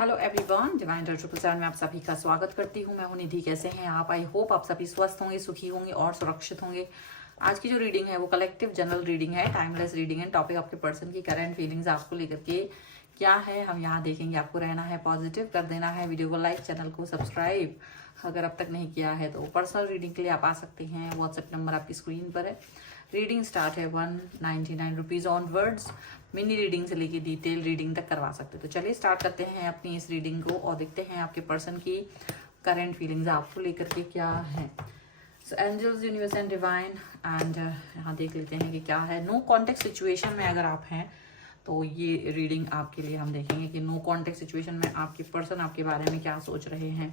Hello everyone, divine triple में आप सभी का स्वागत करती हूँ। मैं हूँ निधि। कैसे हैं आप? आई होप आप सभी स्वस्थ होंगे, सुखी होंगे और सुरक्षित होंगे। आज की जो रीडिंग है वो कलेक्टिव जनरल रीडिंग है, टाइमलेस रीडिंग है। टॉपिक आपके पर्सन की करंट फीलिंग्स आपको लेकर के क्या है हम यहाँ देखेंगे। आपको रहना है पॉजिटिव, कर देना है वीडियो को लाइक, चैनल को सब्सक्राइब अगर अब तक नहीं किया है तो। पर्सनल रीडिंग के लिए आप आ सकते हैं, व्हाट्सएप नंबर आपकी स्क्रीन पर है। रीडिंग स्टार्ट है 199 रुपीज़ ऑनवर्ड्स। मिनी रीडिंग से लेके डिटेल रीडिंग तक करवा सकते हो। तो चलिए स्टार्ट करते हैं अपनी इस रीडिंग को और देखते हैं आपके पर्सन की करंट फीलिंग्स आपको लेकर के क्या है। So angels, universe and divine एंड यहाँ देख लेते हैं कि क्या है। नो कॉन्टेक्ट सिचुएशन में अगर आप हैं तो ये रीडिंग आपके लिए हम देखेंगे कि नो कॉन्टेक्ट सिचुएशन में आपके पर्सन आपके बारे में क्या सोच रहे हैं।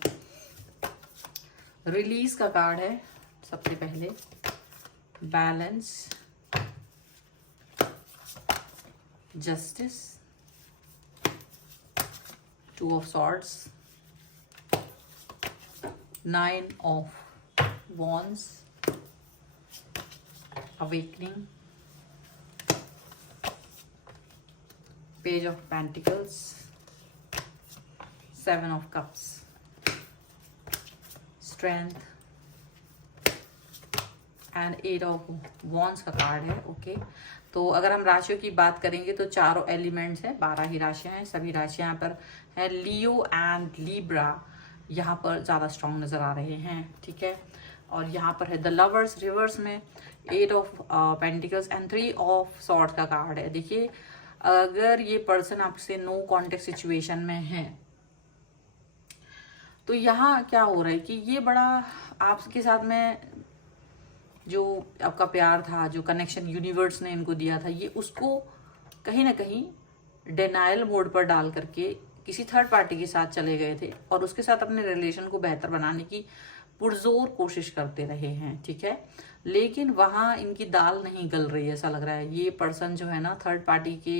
रिलीज का कार्ड है सबसे पहले, balance, justice, two of swords, 9 of wands, awakening, page of pentacles, 7 of cups, strength and 8 of wands का कार्ड है। ओके, तो अगर हम राशियों की बात करेंगे तो चारों एलिमेंट्स हैं, 12 ही राशियां हैं। सभी राशियां यहाँ पर है। लियो एंड लिब्रा यहाँ पर ज़्यादा स्ट्रॉन्ग नज़र आ रहे हैं, ठीक है। और यहाँ पर है द लवर्स रिवर्स में 8 of pentacles and 3 of sword का कार्ड है। देखिए, अगर ये पर्सन आपसे नो कॉन्टेक्ट सिचुएशन में है तो यहाँ क्या हो रहा है कि ये बड़ा आपके साथ में जो आपका प्यार था, जो कनेक्शन यूनिवर्स ने इनको दिया था, ये उसको कहीं ना कहीं डिनायल मोड पर डाल करके किसी थर्ड पार्टी के साथ चले गए थे और उसके साथ अपने रिलेशन को बेहतर बनाने की पुरजोर कोशिश करते रहे हैं, ठीक है। लेकिन वहाँ इनकी दाल नहीं गल रही, ऐसा लग रहा है। ये पर्सन जो है ना, थर्ड पार्टी के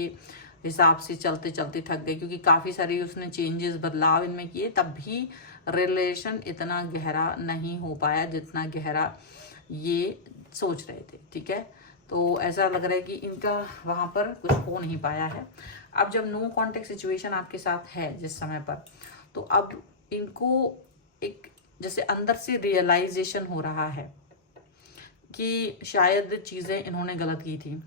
हिसाब से चलते चलते थक गए, क्योंकि काफ़ी सारी उसने चेंजेस, बदलाव इनमें किए, तब भी रिलेशन इतना गहरा नहीं हो पाया जितना गहरा ये सोच रहे थे, ठीक है। तो ऐसा लग रहा है कि इनका वहाँ पर कुछ हो नहीं पाया है। अब जब नो कॉन्टेक्ट सिचुएशन आपके साथ है जिस समय पर, तो अब इनको एक जैसे अंदर से रियलाइजेशन हो रहा है कि शायद चीज़ें इन्होंने गलत की थी,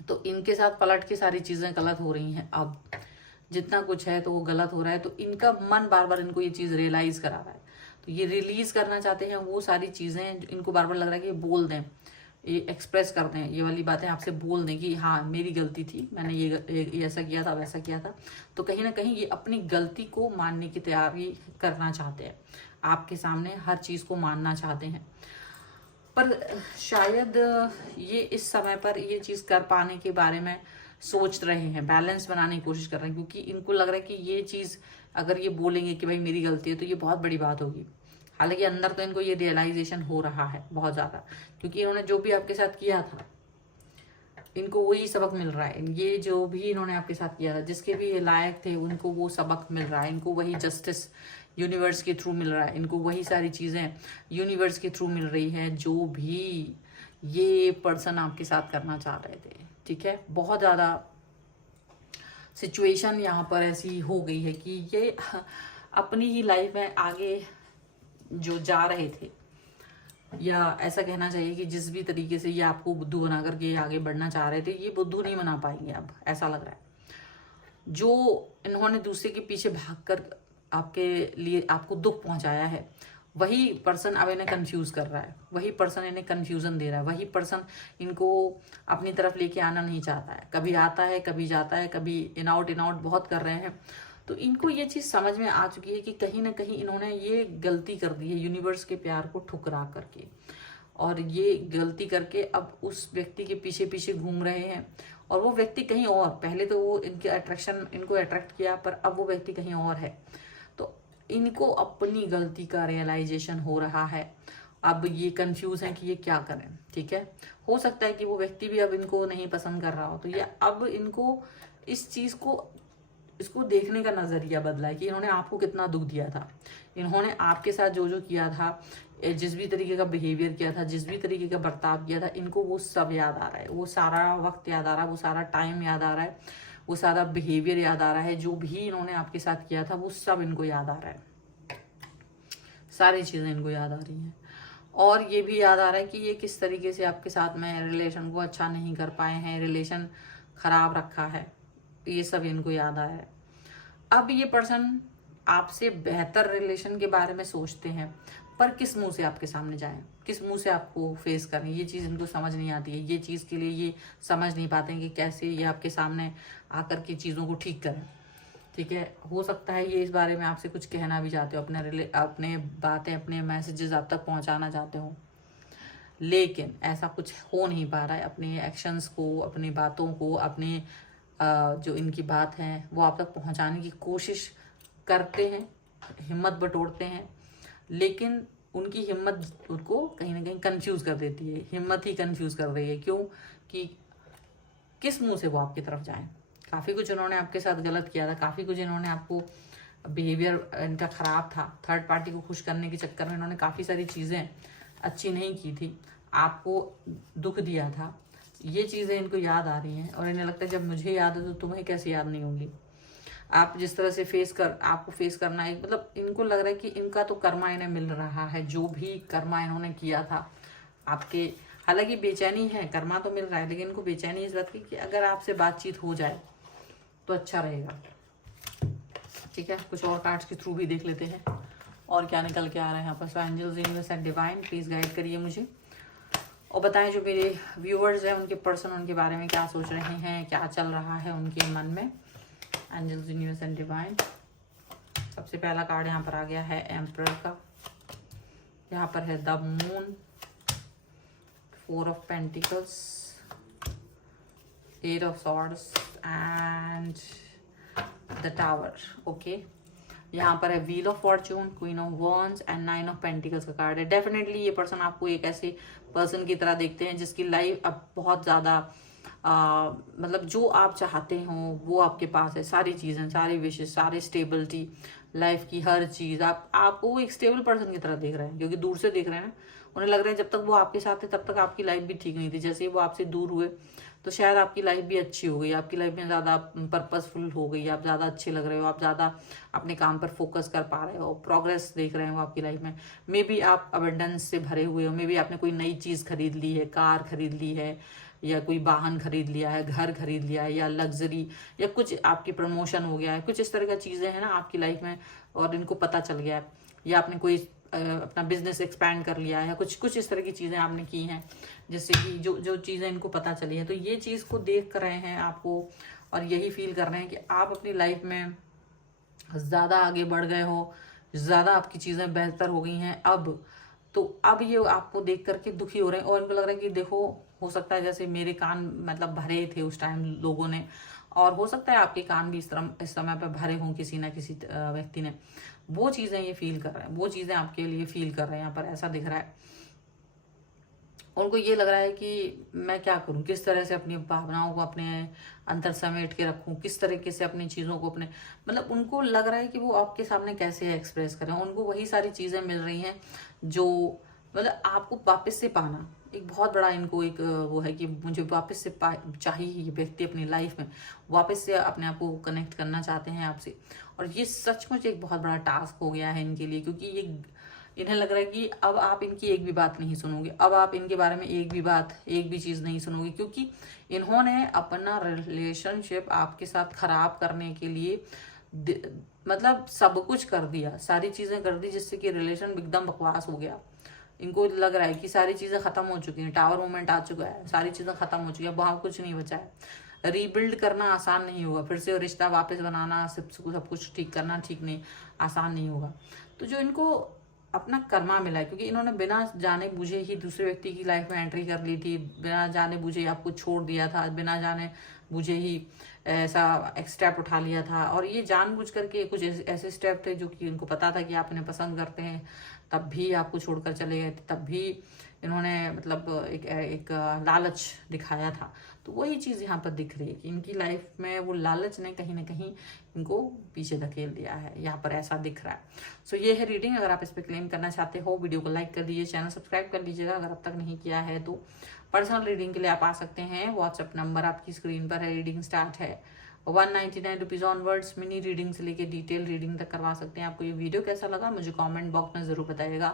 तो इनके साथ पलट के सारी चीज़ें गलत हो रही हैं। अब जितना कुछ है तो वो गलत हो रहा है, तो इनका मन बार बार इनको ये चीज़ रियलाइज़ करा रहा है। तो ये रिलीज करना चाहते हैं वो सारी चीज़ें जो इनको बार बार लग रहा है कि बोल दें, ये एक्सप्रेस कर दें, ये वाली बातें आपसे बोल दें कि हाँ मेरी गलती थी, मैंने ये ऐसा किया था, वैसा किया था। तो कहीं ना कहीं ये अपनी गलती को मानने की तैयारी करना चाहते हैं, आपके सामने हर चीज़ को मानना चाहते हैं। पर शायद ये इस समय पर ये चीज़ कर पाने के बारे में सोच रहे हैं, बैलेंस बनाने की कोशिश कर रहे हैं, क्योंकि इनको लग रहा है कि ये चीज़ अगर ये बोलेंगे कि भाई मेरी गलती है तो ये बहुत बड़ी बात होगी। हालांकि अंदर तो इनको ये रियलाइजेशन हो रहा है बहुत ज़्यादा, क्योंकि इन्होंने जो भी आपके साथ किया था इनको वही सबक मिल रहा है। ये जो भी इन्होंने आपके साथ किया था, जिसके भी ये लायक थे, उनको वो सबक मिल रहा है। इनको वही जस्टिस यूनिवर्स के थ्रू मिल रहा है, इनको वही सारी चीज़ें यूनिवर्स के थ्रू मिल रही हैं जो भी ये पर्सन आपके साथ करना चाह रहे थे, ठीक है। बहुत ज़्यादा सिचुएशन यहाँ पर ऐसी हो गई है कि ये अपनी ही लाइफ में आगे जो जा रहे थे, या ऐसा कहना चाहिए कि जिस भी तरीके से ये आपको बुद्धू बना करके आगे बढ़ना चाह रहे थे, ये बुद्धू नहीं बना पाएंगे अब, ऐसा लग रहा है। जो इन्होंने दूसरे के पीछे भागकर आपके लिए आपको दुख पहुंचाया है, वही पर्सन अब इन्हें कंफ्यूज कर रहा है, वही पर्सन इन्हें कंफ्यूजन दे रहा है, वही पर्सन इनको अपनी तरफ लेके आना नहीं चाहता है। कभी आता है, कभी जाता है, कभी इन आउट बहुत कर रहे हैं। तो इनको ये चीज़ समझ में आ चुकी है कि कहीं ना कहीं इन्होंने ये गलती कर दी है यूनिवर्स के प्यार को ठुकरा करके, और ये गलती करके अब उस व्यक्ति के पीछे पीछे घूम रहे हैं। और वो व्यक्ति कहीं और, पहले तो वो इनके अट्रैक्शन इनको अट्रैक्ट किया, पर अब वो व्यक्ति कहीं और है। तो इनको अपनी गलती का रियलाइजेशन हो रहा है। अब ये कंफ्यूज हैं कि ये क्या करें, ठीक है। हो सकता है कि वो व्यक्ति भी अब इनको नहीं पसंद कर रहा हो, तो ये अब इनको इस चीज़ को, इसको देखने का नज़रिया बदला है कि इन्होंने आपको कितना दुख दिया था, इन्होंने आपके साथ जो जो किया था, जिस भी तरीके का बिहेवियर किया था, जिस भी तरीके का बर्ताव किया था, इनको वो सब याद आ रहा है, वो सारा वक्त याद आ रहा है, वो सारा टाइम याद आ रहा है, वो सारा बिहेवियर याद आ रहा है, जो भी इन्होंने आपके साथ किया था वो सब इनको याद आ रहा है, सारी चीज़ें इनको याद आ रही हैं। और ये भी याद आ रहा है कि ये किस तरीके से आपके साथ में रिलेशन को अच्छा नहीं कर पाए हैं, रिलेशन खराब रखा है, ये सब इनको याद आया है। अब ये पर्सन आपसे बेहतर रिलेशन के बारे में सोचते हैं, पर किस मुंह से आपके सामने जाएं, किस मुंह से आपको फेस करें, ये चीज़ इनको समझ नहीं आती है। ये चीज़ के लिए ये समझ नहीं पाते हैं कि कैसे ये आपके सामने आकर के चीज़ों को ठीक करें। ठीक है, हो सकता है ये इस बारे में आपसे कुछ कहना भी चाहते हो, अपने बातें, अपने मैसेजेस आप तक पहुंचाना चाहते हो, लेकिन ऐसा कुछ हो नहीं पा रहा है। अपने एक्शंस को, अपनी बातों को, अपने जो इनकी बात है वो आप तक पहुंचाने की कोशिश करते हैं, हिम्मत बटोरते हैं, लेकिन उनकी हिम्मत उनको कहीं ना कहीं कंफ्यूज कर देती है। हिम्मत ही कंफ्यूज कर रही है, क्यों कि किस मुंह से वो आपकी तरफ जाएं। काफ़ी कुछ उन्होंने आपके साथ गलत किया था, काफ़ी कुछ इन्होंने आपको, बिहेवियर इनका ख़राब था, थर्ड पार्टी को खुश करने के चक्कर में इन्होंने काफ़ी सारी चीज़ें अच्छी नहीं की थी, आपको दुख दिया था। ये चीज़ें इनको याद आ रही हैं और इन्हें लगता है जब मुझे याद है तो तुम्हें कैसे याद नहीं होगी। आप जिस तरह से आपको फेस करना है, मतलब इनको लग रहा है कि इनका तो कर्मा इन्हें मिल रहा है, जो भी कर्मा इन्होंने किया था आपके, हालांकि बेचैनी है, कर्मा तो मिल रहा है, लेकिन इनको बेचैनी इस बात की कि अगर आपसे बातचीत हो जाए तो अच्छा रहेगा। ठीक है, कुछ और कार्ड्स के थ्रू भी देख लेते हैं और क्या निकल के आ रहा है यहाँ पर। So angels, universe and divine, please guide करिए मुझे और बताएं जो मेरे व्यूअर्स हैं उनके पर्सन उनके बारे में क्या सोच रहे हैं, क्या चल रहा है उनके मन में। Angels, universe and divine. सबसे पहला कार्ड यहाँ पर आ गया है एम्परर का, यहाँ पर है the moon, 4 of pentacles, 8 of swords and the tower. Okay, यहाँ पर है wheel of Fortune, queen of wands and 9 of pentacles का कार्ड है। डेफिनेटली ये पर्सन आपको एक ऐसे पर्सन की तरह देखते हैं जिसकी लाइफ अब बहुत ज़्यादा मतलब जो आप चाहते हो वो आपके पास है, सारी चीज़ें, सारी विशेष, सारी स्टेबिलिटी, लाइफ की हर चीज़ आपको एक स्टेबल पर्सन की तरह देख रहे हैं, क्योंकि दूर से देख रहे हैं ना, उन्हें लग रहा है जब तक वो आपके साथ थे तब तक आपकी लाइफ भी ठीक नहीं थी, जैसे ही वो आपसे दूर हुए तो शायद आपकी लाइफ भी अच्छी हो गई, आपकी लाइफ में ज़्यादा पर्पसफुल हो गई, आप ज़्यादा अच्छे लग रहे हो, आप ज़्यादा अपने काम पर फोकस कर पा रहे हो, प्रोग्रेस देख रहे हो आपकी लाइफ में। मे बी आप अबंडेंस से भरे हुए हो, मे बी आपने कोई नई चीज़ खरीद ली है, कार खरीद ली है, या कोई वाहन खरीद लिया है, घर खरीद लिया है, या लग्जरी, या कुछ आपकी प्रमोशन हो गया है, कुछ इस तरह का चीज़ें हैं ना आपकी लाइफ में और इनको पता चल गया है, या आपने कोई अपना बिजनेस एक्सपैंड कर लिया है, या कुछ इस तरह की चीज़ें आपने की हैं जिससे कि जो चीज़ें इनको पता चली है, तो ये चीज़ को देख कर रहे हैं आपको और यही फील कर रहे हैं कि आप अपनी लाइफ में ज़्यादा आगे बढ़ गए हो, ज़्यादा आपकी चीज़ें बेहतर हो गई हैं अब। तो अब ये आपको देख करके दुखी हो रहे हैं और इनको लग रहा है कि देखो, हो सकता है जैसे मेरे कान मतलब भरे थे उस टाइम लोगों ने, और हो सकता है आपके कान भी इस समय पर भरे हों किसी ना किसी व्यक्ति ने, वो चीज़ें ये फील कर रहे हैं, वो चीज़ें आपके लिए फील कर रहे हैं, यहाँ पर ऐसा दिख रहा है। उनको ये लग रहा है कि मैं क्या करूं, किस तरह से अपनी भावनाओं को अपने अंदर समेट के रखूं, किस तरीके से अपनी चीज़ों को अपने, मतलब उनको लग रहा है कि वो आपके सामने कैसे एक्सप्रेस करें। उनको वही सारी चीज़ें मिल रही हैं जो मतलब आपको वापस से पाना एक बहुत बड़ा इनको एक वो है कि मुझे वापस से चाहिए, ये व्यक्ति अपनी लाइफ में वापस से अपने आप को कनेक्ट करना चाहते हैं आपसे, और ये सचमुच एक बहुत बड़ा टास्क हो गया है इनके लिए, क्योंकि ये इन्हें लग रहा है कि अब आप इनकी एक भी बात नहीं सुनोगे, अब आप इनके बारे में एक भी चीज़ नहीं सुनोगे, क्योंकि इन्होंने अपना रिलेशनशिप आपके साथ खराब करने के लिए मतलब सब कुछ कर दिया, सारी चीज़ें कर दी, जिससे कि रिलेशन एकदम बकवास हो गया। इनको लग रहा है कि सारी चीज़ें ख़त्म हो चुकी हैं, टावर मोमेंट आ चुका है, सारी चीज़ें ख़त्म हो चुकी है, वहाँ कुछ नहीं बचा है। रीबिल्ड करना आसान नहीं होगा, फिर से रिश्ता वापस बनाना, सब कुछ ठीक करना ठीक नहीं, आसान नहीं होगा। तो जो इनको अपना कर्मा मिला है, क्योंकि इन्होंने बिना जाने बूझे ही दूसरे व्यक्ति की लाइफ में एंट्री कर ली थी, बिना जाने बूझे ही आपको छोड़ दिया था, बिना जाने बूझे ही ऐसा एक स्टेप उठा लिया था, और ये जानबूझ करके कुछ ऐसे स्टेप थे जो कि इनको पता था कि आप इन्हें पसंद करते हैं, तब भी आपको छोड़कर चले गए थे, तब भी इन्होंने मतलब एक लालच दिखाया था। तो वही चीज़ यहाँ पर दिख रही है कि इनकी लाइफ में वो लालच ने कहीं ना कहीं इनको पीछे धकेल दिया है, यहाँ पर ऐसा दिख रहा है। सो ये है रीडिंग। अगर आप इस पर क्लेम करना चाहते हो, वीडियो को लाइक कर दीजिए, चैनल सब्सक्राइब कर लीजिएगा अगर अब तक नहीं किया है तो। पर्सनल रीडिंग के लिए आप आ सकते हैं, व्हाट्सएप नंबर आपकी स्क्रीन पर है, रीडिंग स्टार्ट है 199 रुपीज़ ऑनवर्ड्स मिनी रीडिंग से लेके डिटेल रीडिंग तक करवा सकते हैं। आपको ये वीडियो कैसा लगा मुझे कमेंट बॉक्स में ज़रूर बताइएगा।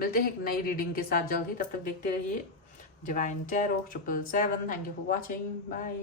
मिलते हैं एक नई रीडिंग के साथ जल्द ही, तब तक देखते रहिए divine tarot 777। Thank you for watching, bye.